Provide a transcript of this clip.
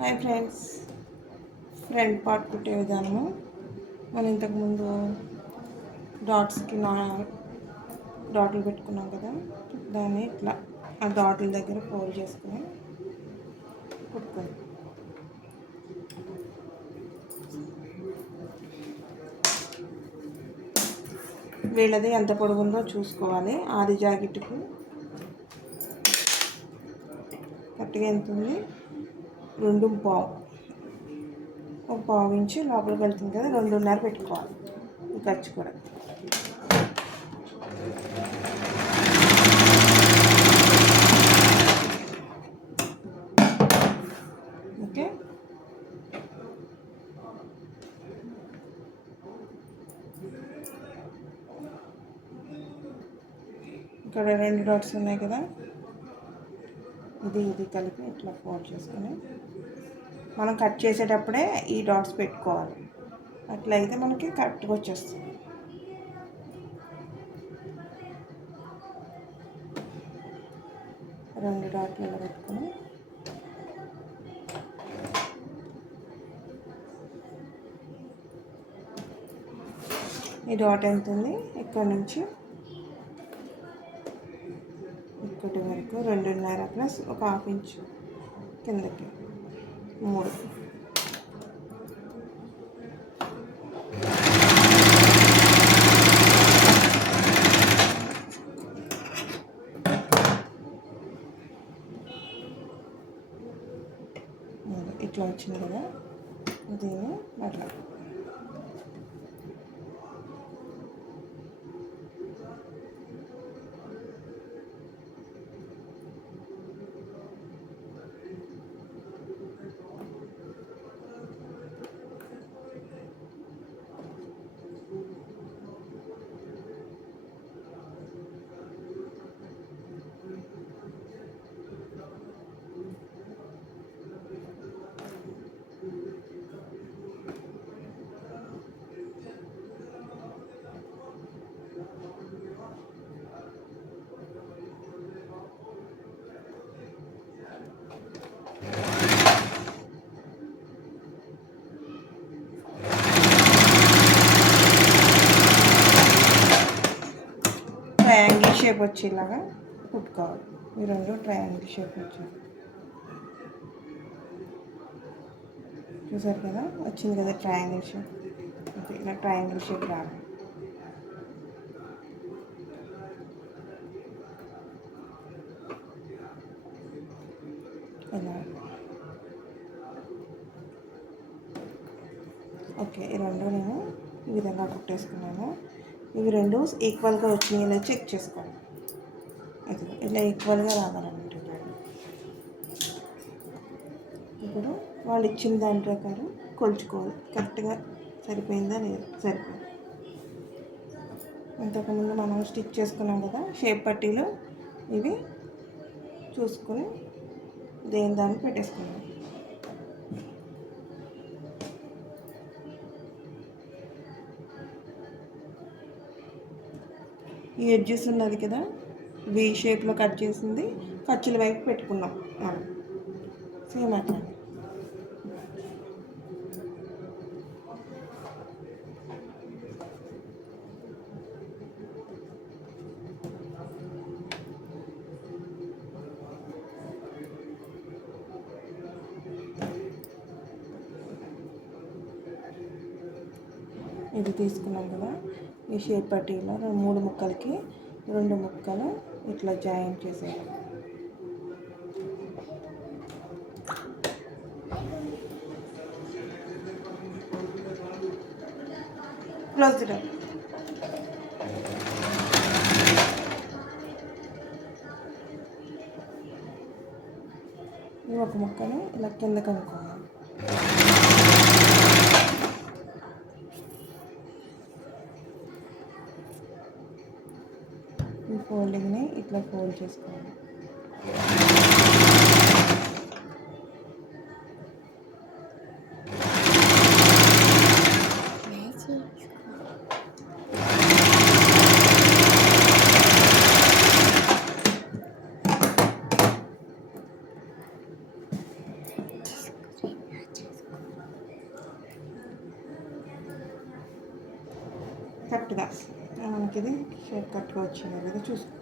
Hi friends. Front part కుట్టే విధానము. మనం ఇంతకుముందు డాట్స్కి నా డాట్లు పెట్టుకున్నాం కదా. దాన్ని ఇట్లా ఆ డాట్ల దగ్గర ఫోల్డ్ చేసుకుని కుట్టుకోండి వీళ్ళది ఎంత పొడుగుందో చూసుకోవాలి. ఆది జాకెట్కు కరెక్ట్గా ఎంత ఉంది? రెండు పావు ఒక పావు ఇంచు లోపలికి వెళ్తుంది కదా రెండున్నర పెట్టుకోవాలి ఈ ఖర్చు కూడా. ఓకే? ఇక్కడ రెండు డాట్స్ ఉన్నాయి కదా. ఇది ఇది కలిపి ఇట్లా ఫోల్డ్ చేసుకుని మనం కట్ చేసేటప్పుడే ఈ డాట్స్ పెట్టుకోవాలి. అట్లయితే మనకి కరెక్ట్గా వచ్చేస్తుంది. రెండు డాట్లు ఇలా ఈ డాట్ ఎంత ఉంది ఇక్కడ నుంచి ఇక్కడి వరకు రెండున్నర ప్లస్ ఒక హాఫ్ ఇంచ్ కిందకి. మూడు మూడు. ఇట్లా వచ్చింది కదా దీన్ని షేప్ వచ్చేలాగా కుట్టుకోవాలి. ఈ రెండు ట్రయాంగిల్ షేప్ వచ్చింది చూసారు కదా? వచ్చింది కదా ట్రయాంగిల్ షేప్ ఓకే ఇలా ట్రయాంగిల్ షేప్ రావాలి. ఇలా ఓకే ఈ రెండు నేను ఈ విధంగా కుట్టేసుకున్నాను. ఇవి రెండు ఈక్వల్గా వచ్చినాయి చెక్ చేసుకోండి. అది ఇలా ఈక్వల్గా రావాలన్నమాట ఇప్పుడు వాళ్ళు ఇచ్చిన దాని ప్రకారం కొలుచుకోవాలి. కరెక్ట్గా సరిపోయిందా లేదు? సరిపోయింది. ఇంతకుముందు మనం స్టిచ్ చేసుకున్నాం కదా షేప్ పట్టీలు ఇవి చూసుకొని దేని దాన్ని పెట్టేసుకున్నాం ఈ ఎడ్జెస్ ఉన్నది కదా? వి షేప్లో కట్ చేసింది. ఖర్చుల వైపు పెట్టుకున్నాం. మనం సేమ్ అట్లా. ఇది తీసుకున్నాం కదా. ఈ షేప్ పట్టీలో మూడు ముక్కలకి రెండు ముక్కలు ఇట్లా జాయిన్ చేసేయాలి. క్లోజ్ ఈ ఒక ముక్కను ఇలా కింద అనుకోవాలి ఈ ఫోల్డింగ్ని ఇట్లా ఫోల్డ్ చేసుకోవాలి. కరెక్ట్గా. మనకి ఇది షేప్ కరెక్ట్గా వచ్చింది కదా చూసుకో.